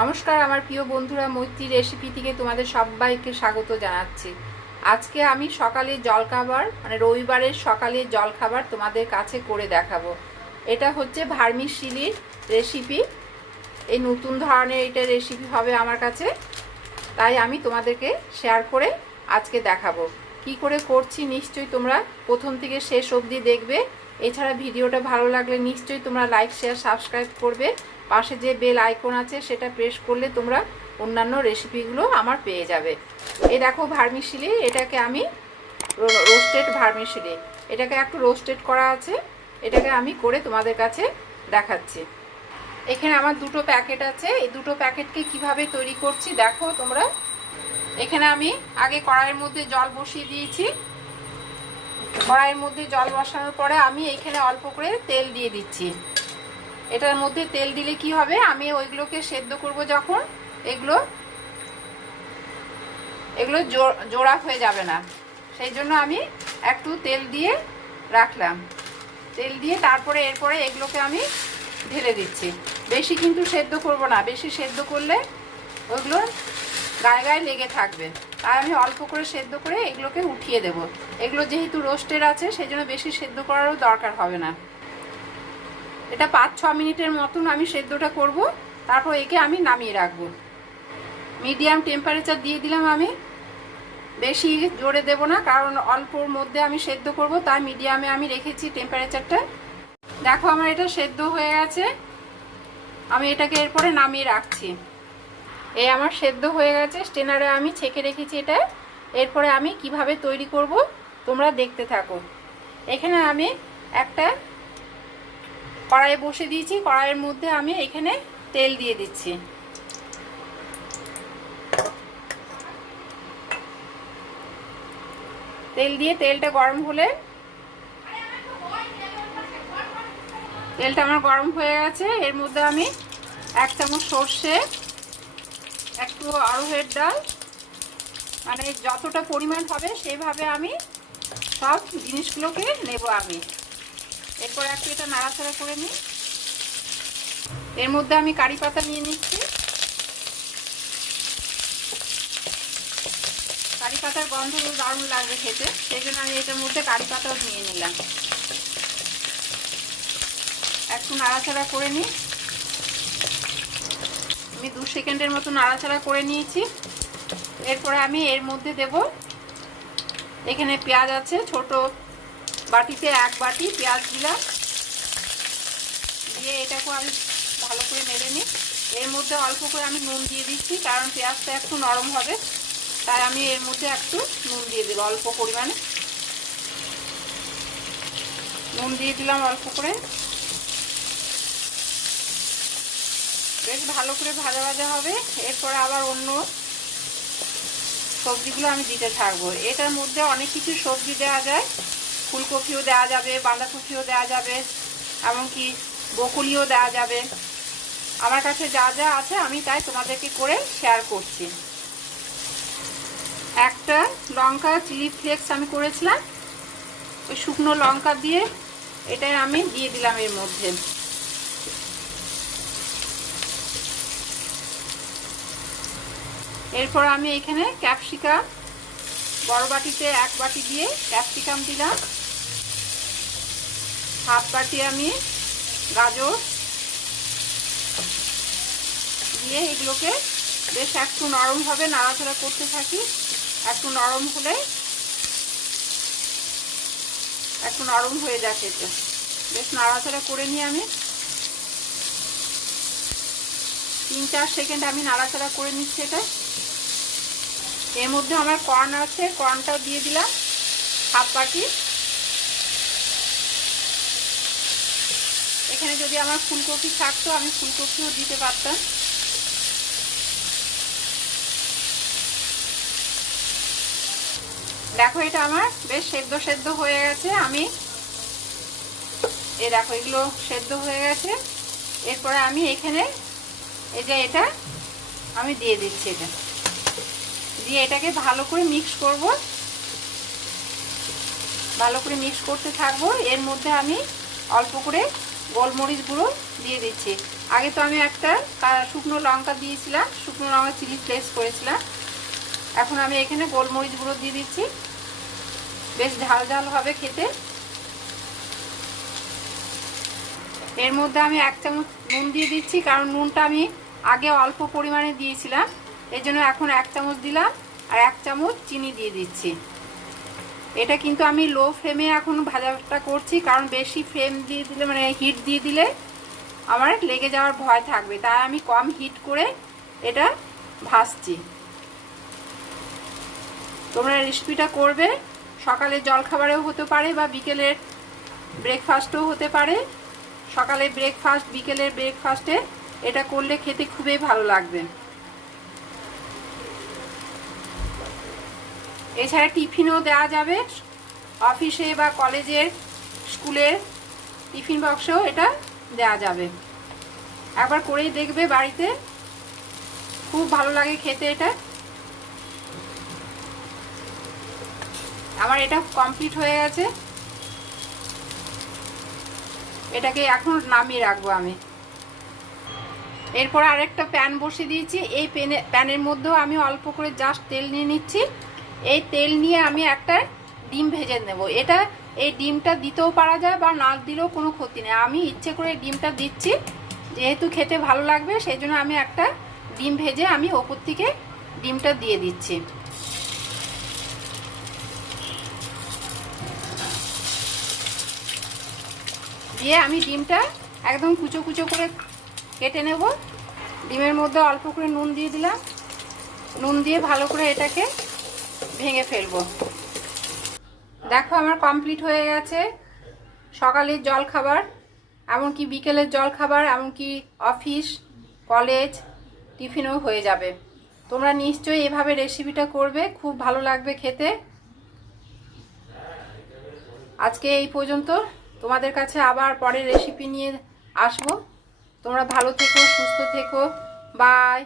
নমস্কার আমার প্রিয় বন্ধুরা, মৈত্রী রেসিপি থেকে তোমাদের সবাইকে স্বাগত জানাচ্ছি। আজকে আমি সকালে জলখাবার মানে রবিবারের সকালে জলখাবার তোমাদের কাছে করে দেখাবো। এটা হচ্ছে ভার্মিসেলির রেসিপি। এই নতুন ধরনের এটা রেসিপি হবে আমার কাছে, তাই আমি তোমাদেরকে শেয়ার করে আজকে দেখাবো। কি করে করছি নিশ্চয়ই তোমরা প্রথম থেকে শেষ অবধি দেখবে। এছাড়া ভিডিওটা ভালো লাগলে নিশ্চয়ই তোমরা লাইক শেয়ার সাবস্ক্রাইব করবে। পাশে যে বেল আইকন আছে সেটা প্রেস করলে তোমরা অন্যান্য রেসিপিগুলো আমার পেয়ে যাবে। এই দেখো ভার্মিসেলি, এটাকে আমি রোস্টেড ভার্মিসেলি, এটাকে একটু রোস্টেড করা আছে, এটাকে আমি করে তোমাদের কাছে দেখাচ্ছি। এখানে আমার দুটো প্যাকেট আছে, এই দুটো প্যাকেটকে কিভাবে তৈরি করছি দেখো তোমরা। এখানে আমি আগে কড়াইয়ের মধ্যে জল বসিয়ে দিয়েছি। কড়াইয়ের মধ্যে জল বসানোর পরে আমি এখানে অল্প করে তেল দিয়ে দিচ্ছি। এটার মধ্যে তেল দিলে কি হবে, আমি ওইগুলোকে সেদ্ধ করব যখন এগুলো জোড়া হয়ে যাবে না, সেই জন্য আমি একটু তেল দিয়ে রাখলাম। তেল দিয়ে তারপরে এরপরে এগুলোকে আমি ঢেলে দিচ্ছি। বেশি কিন্তু সেদ্ধ করব না, বেশি সেদ্ধ করলে ওইগুলো গায়ে গায়ে লেগে থাকবে, তাই আমি অল্প করে সেদ্ধ করে এগুলোকে উঠিয়ে দেব। এগুলো যেহেতু রোস্টেড আছে সেই জন্য বেশি সেদ্ধ করারও দরকার হবে না। এটা 5-6 মিনিটের মতন আমি সেদ্ধটা করব, তারপর একে আমি নামিয়ে রাখবো। মিডিয়াম টেম্পারেচার দিয়ে দিলাম আমি, বেশি জোরে দেব না, কারণ অল্পর মধ্যে আমি সেদ্ধ করব, তাই মিডিয়ামে আমি রেখেছি টেম্পারেচারটা। দেখো আমার এটা সেদ্ধ হয়ে গেছে, আমি এটাকে এরপরে নামিয়ে রাখছি। এই আমার সেদ্ধ হয়ে গেছে, স্টেনারে আমি ছেঁকে রেখেছি এটা। এরপরে আমি কিভাবে তৈরি করব তোমরা দেখতে থাকো। এখানে আমি একটা কড়াই বসে দিয়েছি, কড়াইয়ের মধ্যে আমি এখানে তেল দিয়ে দিচ্ছি। তেল দিয়ে তেলটা গরম হলে, তেলটা আমার গরম হয়ে গেছে, এর মধ্যে আমি 1 চামচ সর্ষে, একটু অড়হরের ডাল, মানে যতটা পরিমাণ হবে সেইভাবে আমি সব জিনিসগুলোকে নেব আমি। এরপর একটু এটা নাড়াচাড়া করে নিই। এর মধ্যে আমি কারি পাতা নিয়ে নিচ্ছি। কারি পাতার গন্ধ দারুণ লাগবে খেতে, সেই জন্য আমি এটার মধ্যে কারি পাতাও নিয়ে নিলাম। একটু নাড়াচাড়া করে নিই। আমি 2 সেকেন্ডের মতো নাড়াচাড়া করে নিয়েছি। এরপরে আমি এর মধ্যে দেব, এখানে পেঁয়াজ আছে, ছোট বাটিতে 1 বাটি পেঁয়াজ দিলাম, দিয়ে এটাকে আমি ভালো করে নেড়ে নিই। এর মধ্যে অল্প করে আমি নুন দিয়ে দিচ্ছি, কারণ পেঁয়াজটা একটু নরম হবে, তাই আমি এর মধ্যে একটু নুন দিয়ে দিলাম, অল্প পরিমাণে নুন দিয়ে দিলাম অল্প করে। বেশ ভালো করে ভাজা ভাজা হবে। এরপরে আবার অন্য সবজিগুলো আমি দিতে থাকবো। এটার মধ্যে অনেক কিছু সবজি দেওয়া যায়, ফুলকপিও দেওয়া যাবে, বাঁধাকপিও দেওয়া যাবে, এমনকি ব্রকলিও দেওয়া যাবে। আমার কাছে যা যা আছে আমি তাই তোমাদেরকে করে শেয়ার করছি। একটা লঙ্কা চিলি ফ্লেক্স আমি করেছিলাম, ওই শুকনো লঙ্কা দিয়ে এটাই আমি দিয়ে দিলাম এর মধ্যে। এরপর আমি এখানে ক্যাপসিকাম, বড় বাটিতে 1 বাটি দিয়ে ক্যাপসিকাম দিলাম, 1/2 বাটি আমি গাজর দিয়ে এগুলোকে বেশ একটু নরম হবে নাড়াচাড়া করতে থাকি। একটু নরম হলে, একটু নরম হয়ে যাচ্ছে, এটা বেশ নাড়াচাড়া করে নিয়ে আমি 3-4 সেকেন্ড আমি নাড়াচাড়া করে নিচ্ছি এটা। এর মধ্যে আমার কর্ন আছে, কর্নটাও দিয়ে দিলাম 1/2 বাটি। এখানে যদি আমার ফুলকপি থাকতো আমি ফুলকপিও দিতে পারতাম। দেখো এটা আমার বেশ সেদ্ধ হয়ে গেছে। আমি দেখো এগুলো সেদ্ধ হয়ে গেছে। এরপরে আমি এখানে এই যে এটা আমি দিয়ে দিচ্ছি, এটা দিয়ে এটাকে ভালো করে মিক্স করব, ভালো করে মিক্স করতে থাকবো। এর মধ্যে আমি অল্প করে গোলমরিচ গুঁড়ো দিয়ে দিচ্ছি। আগে তো আমি একটা শুকনো লঙ্কা দিয়েছিলাম, শুকনো লঙ্কা চিলি ফ্লেক্স করেছিলাম। এখন আমি এখানে গোলমরিচ গুঁড়ো দিয়ে দিচ্ছি, বেশ ঝাল ঝাল হবে খেতে। এর মধ্যে আমি 1 চামচ নুন দিয়ে দিচ্ছি, কারণ নুনটা আমি আগে অল্প পরিমাণে দিয়েছিলাম, এই জন্য এখন 1 চামচ দিলাম। আর 1 চামচ চিনি দিয়ে দিচ্ছি। এটা কিন্তু আমি লো ফ্লেমে এখন ভাজাটা করছি, কারণ বেশি ফ্লেম দিয়ে দিলে মানে হিট দিয়ে দিলে আমার লেগে যাওয়ার ভয় থাকবে, তাই আমি কম হিট করে এটা ভাজছি। তোমরা রেসিপিটা করবে, সকালের জলখাবারেও হতে পারে বা বিকেলের ব্রেকফাস্টও হতে পারে। সকালে ব্রেকফাস্ট, বিকেলের ব্রেকফাস্টে এটা করলে খেতে খুবই ভালো লাগবে। এছাড়া টিফিনও দেওয়া যাবে, অফিসে বা কলেজের, স্কুলের টিফিন বক্সেও এটা দেওয়া যাবে। একবার করেই দেখবে বাড়িতে, খুব ভালো লাগে খেতে এটা। আমার এটা কমপ্লিট হয়ে গেছে, এটাকে এখন নামিয়ে রাখবো আমি। এরপর আরেকটা প্যান বসিয়ে দিয়েছি। এই প্যানের মধ্যেও আমি অল্প করে জাস্ট তেল নিয়ে নিচ্ছি। এই তেল নিয়ে আমি একটা ডিম ভেজে নেব। এটা এই ডিমটা দিতেও পারা যায় বা না দিলেও কোনো ক্ষতি নেই। আমি ইচ্ছে করে ডিমটা দিচ্ছি, যেহেতু খেতে ভালো লাগবে সেই জন্য আমি একটা ডিম ভেজে আমি ওপর থেকে ডিমটা দিয়ে দিচ্ছি। দিয়ে আমি ডিমটা একদম কুচো কুচো করে কেটে নেব। ডিমের মধ্যে অল্প করে নুন দিয়ে দিলাম, নুন দিয়ে ভালো করে এটাকে ভেঙে ফেলবো। দেখো আমার কমপ্লিট হয়ে গেছে সকালের জলখাবার, এমনকি বিকেলের জলখাবার, এমনকি অফিস, কলেজ, টিফিনও হয়ে যাবে। তোমরা নিশ্চয়ই এভাবে রেসিপিটা করবে, খুব ভালো লাগবে খেতে। আজকে এই পর্যন্ত, তোমাদের কাছে আবার পরের রেসিপি নিয়ে আসবো। তোমরা ভালো থেকো, সুস্থ থেকো, বাই।